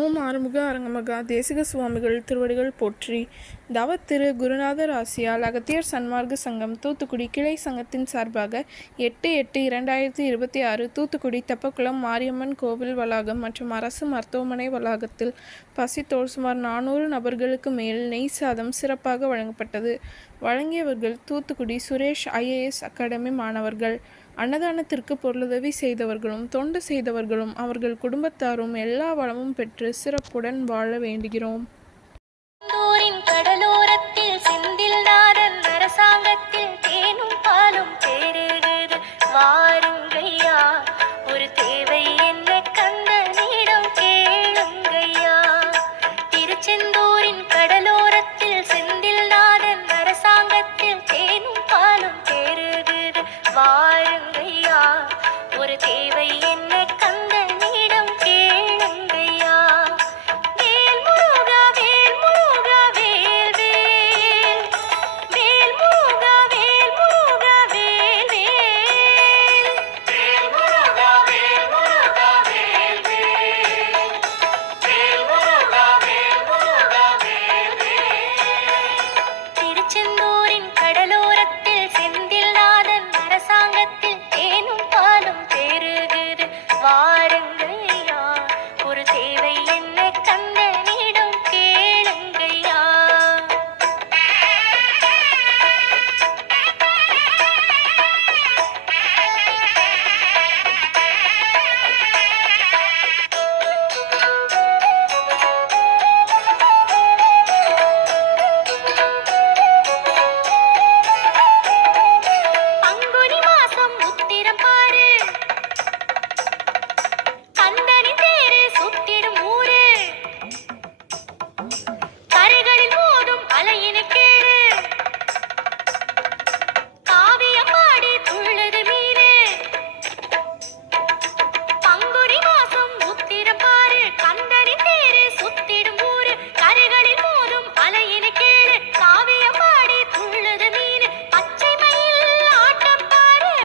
ஓம் ஆறுமுக அரங்கமகா தேசிக சுவாமிகள் திருவடிகள் போற்றி. தவத்திரு குருநாதர் ஆசியால் அகத்தியர் சன்மார்க்க சங்கம் தூத்துக்குடி கிளை சங்கத்தின் சார்பாக 8/8/2026 தூத்துக்குடி தெப்பக்குளம் மாரியம்மன் கோவில் வளாகம் மற்றும் அரசு மருத்துவமனை வளாகத்தில் பசித்தோர் சுமார் 400 நபர்களுக்கு மேல் நெய் சாதம் சிறப்பாக வழங்கப்பட்டது. வழங்கியவர்கள் தூத்துக்குடி சுரேஷ் IAS அகாடமி மாணவர்கள். அன்னதானத்திற்கு பொருளுதவி செய்தவர்களும் தொண்டு செய்தவர்களும் அவர்கள் குடும்பத்தாரும் எல்லா வளமும் பெற்று சிறப்புடன் வாழ வேண்டுகிறோம்.